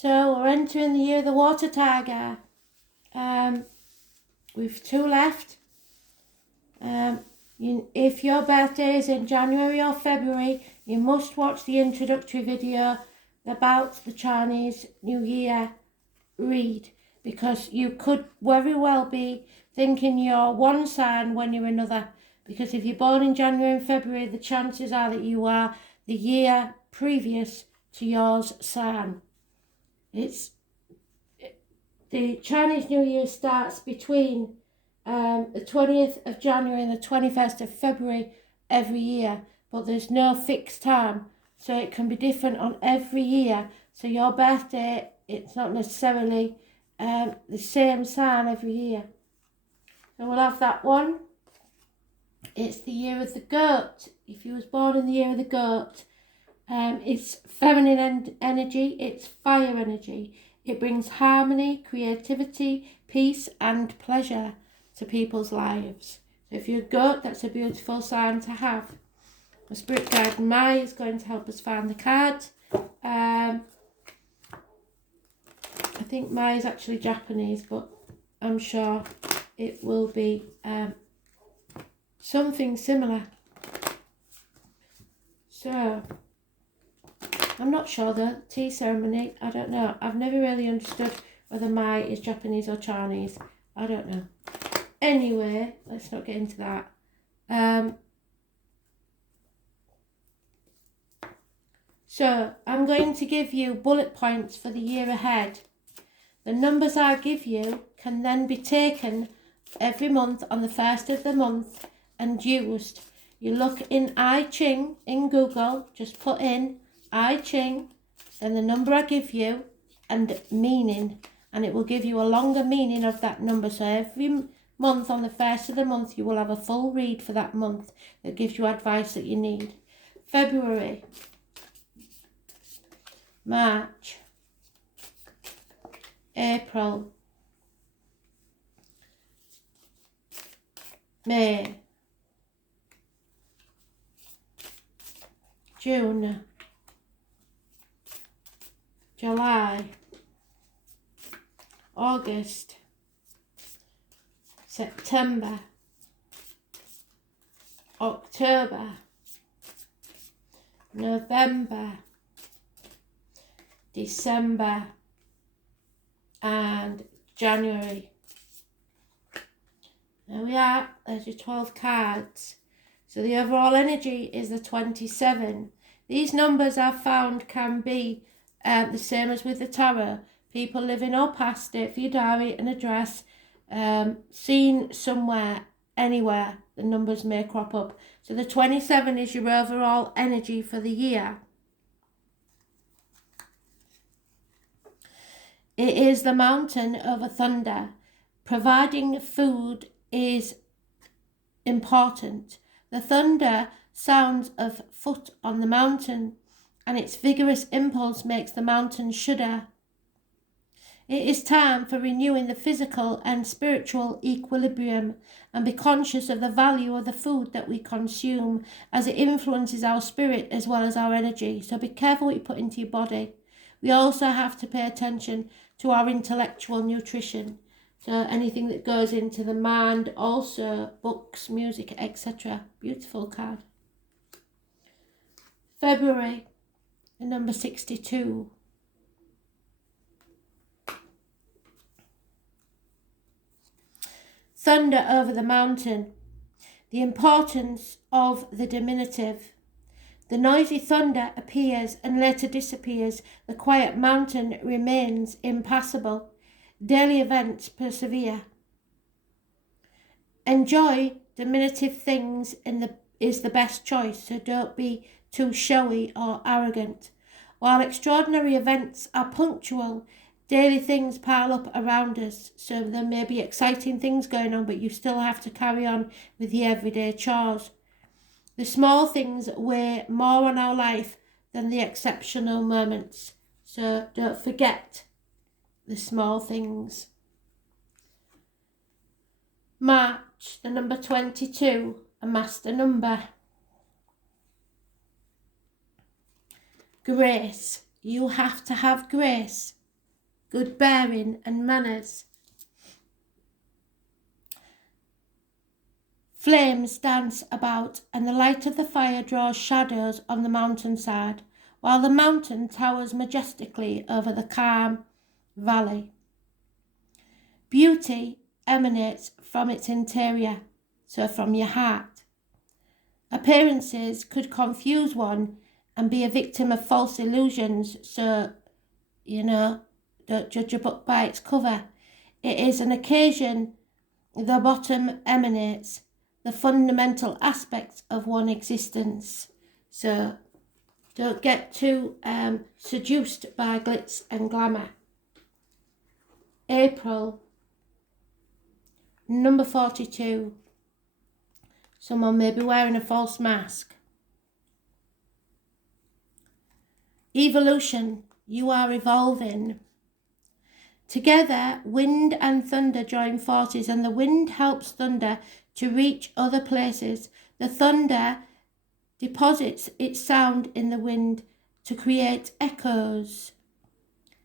So we're entering the year of the water tiger. We've 2 left. If your birthday is in January or February, you must watch the introductory video about the Chinese New Year read, because you could very well be thinking you're one sign when you're another. Because if you're born in January and February, the chances are that you are the year previous to yours sign. The Chinese New Year starts between the 20th of January and the 21st of February every year, but there's no fixed time, so it can be different on every year. So your birthday, it's not necessarily the same sign every year. So we'll have that one. It's the year of the goat. If you was born in the year of the goat, it's feminine energy, it's fire energy. It brings harmony, creativity, peace and pleasure to people's lives. So if you're a goat, that's a beautiful sign to have. The spirit guide Mai is going to help us find the card. I think Mai is actually Japanese, but I'm sure it will be something similar. So I'm not sure the tea ceremony, I don't know. I've never really understood whether Mai is Japanese or Chinese. I don't know. Anyway, let's not get into that. So I'm going to give you bullet points for the year ahead. The numbers I give you can then be taken every month on the 1st of the month and used. You look in I Ching in Google, just put in I Ching, then the number I give you and meaning, and it will give you a longer meaning of that number. So every month on the 1st of the month you will have a full read for that month that gives you advice that you need. February, March, April, May, June, July, August, September, October, November, December and January. There we are, there's your 12 cards. So the overall energy is the 27. These numbers I've found can be the same as with the tarot. People living or past it, for your diary, an address, seen somewhere, anywhere, the numbers may crop up. So the 27 is your overall energy for the year. It is the mountain over thunder. Providing food is important. The thunder sounds of foot on the mountain, and its vigorous impulse makes the mountain shudder. It is time for renewing the physical and spiritual equilibrium, and be conscious of the value of the food that we consume, as it influences our spirit as well as our energy. So be careful what you put into your body. We also have to pay attention to our intellectual nutrition. So anything that goes into the mind, also books, music, etc. Beautiful card. February, the number 62. Thunder over the mountain. The importance of the diminutive. The noisy thunder appears and later disappears. The quiet mountain remains impassable. Daily events persevere. Enjoy diminutive things is the best choice, so don't be too showy or arrogant. While extraordinary events are punctual, daily things pile up around us, so there may be exciting things going on, but you still have to carry on with the everyday chores. The small things weigh more on our life than the exceptional moments, so don't forget the small things. March, the number 22, a master number. Grace. You have to have grace. good bearing and manners. Flames dance about, and the light of the fire draws shadows on the mountainside, while the mountain towers majestically over the calm valley. Beauty emanates from its interior, so from your heart. Appearances could confuse one and be a victim of false illusions, so, don't judge a book by its cover. It is an occasion the bottom emanates, the fundamental aspects of one existence. So don't get too seduced by glitz and glamour. April, number 42. Someone may be wearing a false mask. Evolution, you are evolving. Together, wind and thunder join forces, and the wind helps thunder to reach other places. The thunder deposits its sound in the wind to create echoes.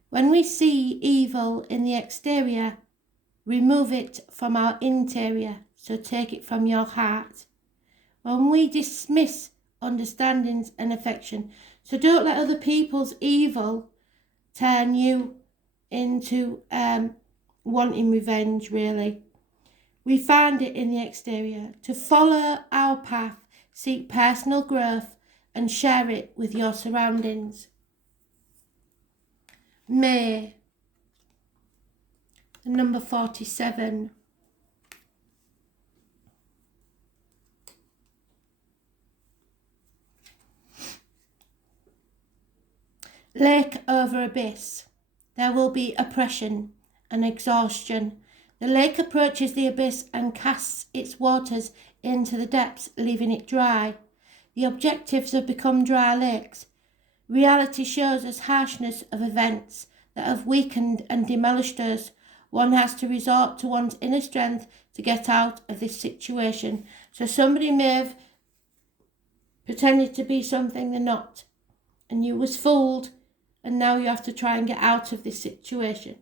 When we see evil in the exterior, remove it from our interior, so take it from your heart. When we dismiss understandings and affection, so don't let other people's evil turn you into wanting revenge, really. We find it in the exterior. To follow our path, seek personal growth and share it with your surroundings. May, number 47. Lake over abyss. There will be oppression and exhaustion. The lake approaches the abyss and casts its waters into the depths, leaving it dry. The objectives have become dry lakes. Reality shows us harshness of events that have weakened and demolished us. One has to resort to one's inner strength to get out of this situation. So somebody may have pretended to be something they're not, and you was fooled, and now you have to try and get out of this situation.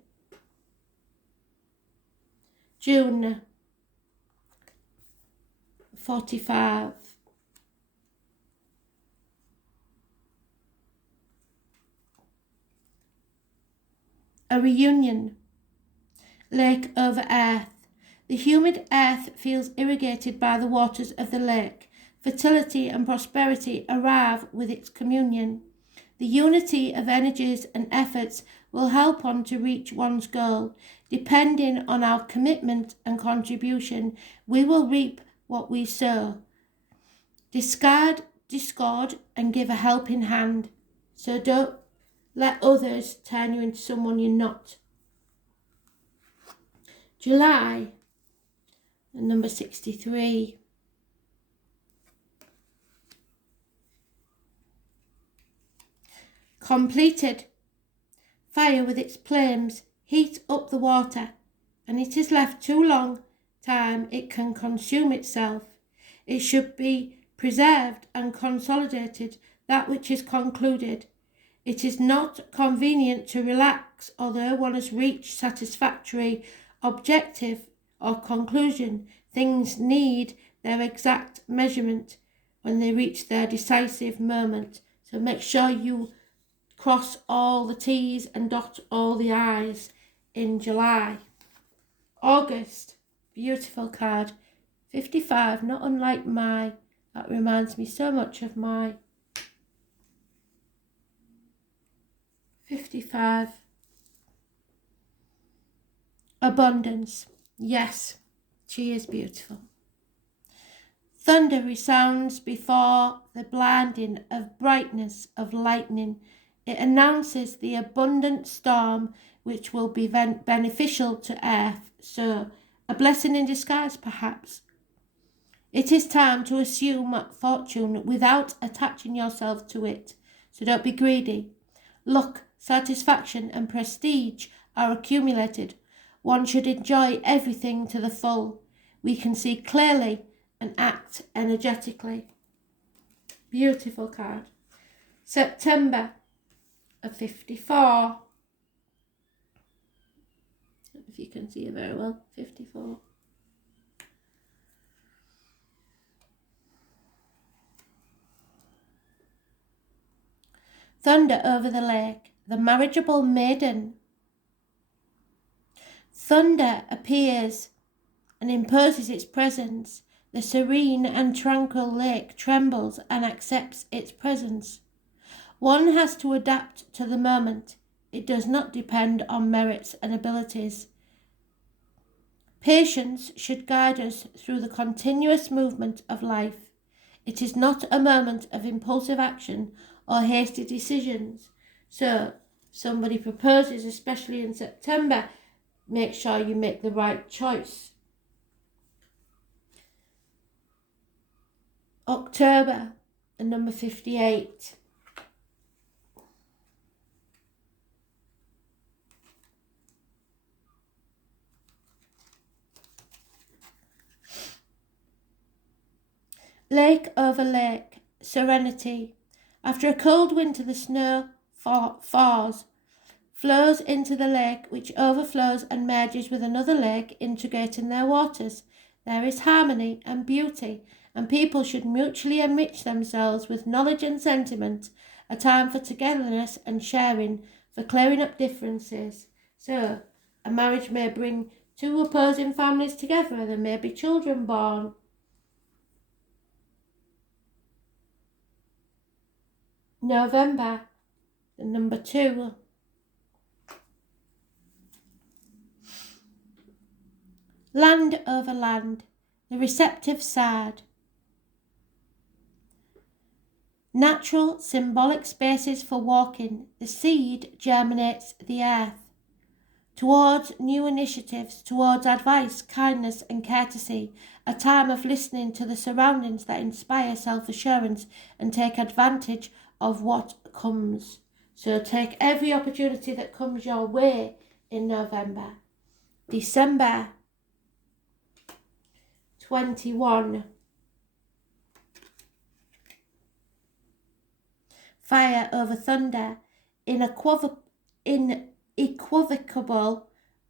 June, 45. A reunion. Lake over earth. The humid earth feels irrigated by the waters of the lake. Fertility and prosperity arrive with its communion. The unity of energies and efforts will help one to reach one's goal. Depending on our commitment and contribution, we will reap what we sow. Discard discord and give a helping hand. So don't let others turn you into someone you're not. July, number 63. Completed. Fire with its flames heat up the water, and it is left too long time it can consume itself. It should be preserved and consolidated, that which is concluded. It is not convenient to relax, although one has reached satisfactory objective or conclusion. Things need their exact measurement when they reach their decisive moment. So make sure you cross all the T's and dot all the I's in July. August, beautiful card, 55, not unlike that reminds me so much of my 55. Abundance, yes, she is beautiful. Thunder resounds before the blinding of brightness of lightning. It announces the abundant storm which will be beneficial to earth, so a blessing in disguise perhaps. It is time to assume fortune without attaching yourself to it, so don't be greedy. Luck, satisfaction and prestige are accumulated. One should enjoy everything to the full. We can see clearly and act energetically. Beautiful card. September of 54. you can see it very well. 54. Thunder over the lake, the marriageable maiden. Thunder appears and imposes its presence. The serene and tranquil lake trembles and accepts its presence. One has to adapt to the moment. It does not depend on merits and abilities. Patience should guide us through the continuous movement of life. It is not a moment of impulsive action or hasty decisions. So, somebody proposes, especially in September, make sure you make the right choice. October, and number 58. Lake over lake, serenity. After a cold winter, the snow thaws, flows into the lake, which overflows and merges with another lake, integrating their waters. There is harmony and beauty, and people should mutually enrich themselves with knowledge and sentiment, a time for togetherness and sharing, for clearing up differences. So, a marriage may bring two opposing families together, there may be children born. November, the number 2. Land over land, the receptive side. Natural, symbolic spaces for walking. The seed germinates the earth. Towards new initiatives, towards advice, kindness and courtesy. A time of listening to the surroundings that inspire self-assurance and take advantage of what comes. So take every opportunity that comes your way in November. December 21. Fire over thunder. Inequivocable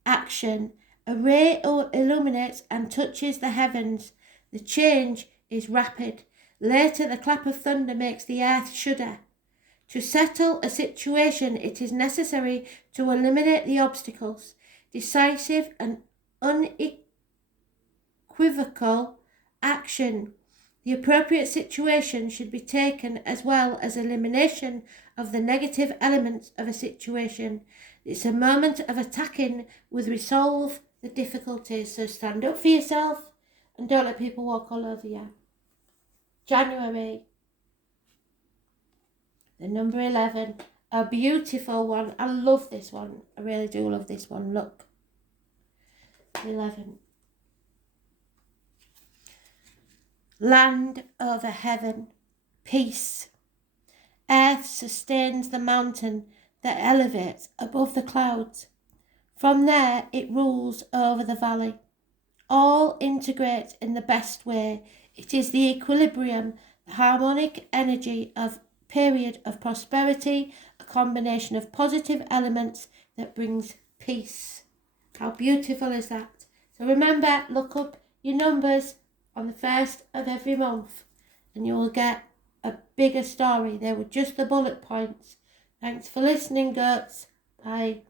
action. A ray illuminates and touches the heavens. The change is rapid. Later, the clap of thunder makes the earth shudder. To settle a situation, it is necessary to eliminate the obstacles. Decisive and unequivocal action. The appropriate situation should be taken as well as elimination of the negative elements of a situation. It's a moment of attacking with resolve the difficulties. So stand up for yourself and don't let people walk all over you. January, the number 11, a beautiful one. I love this one. I really do love this one. Look, 11. Land over heaven, peace. Earth sustains the mountain that elevates above the clouds. From there it rules over the valley. All integrate in the best way. It is the equilibrium, the harmonic energy of period of prosperity, a combination of positive elements that brings peace. How beautiful is that? So remember, look up your numbers on the 1st of every month and you will get a bigger story. They were just the bullet points. Thanks for listening, goats. Bye.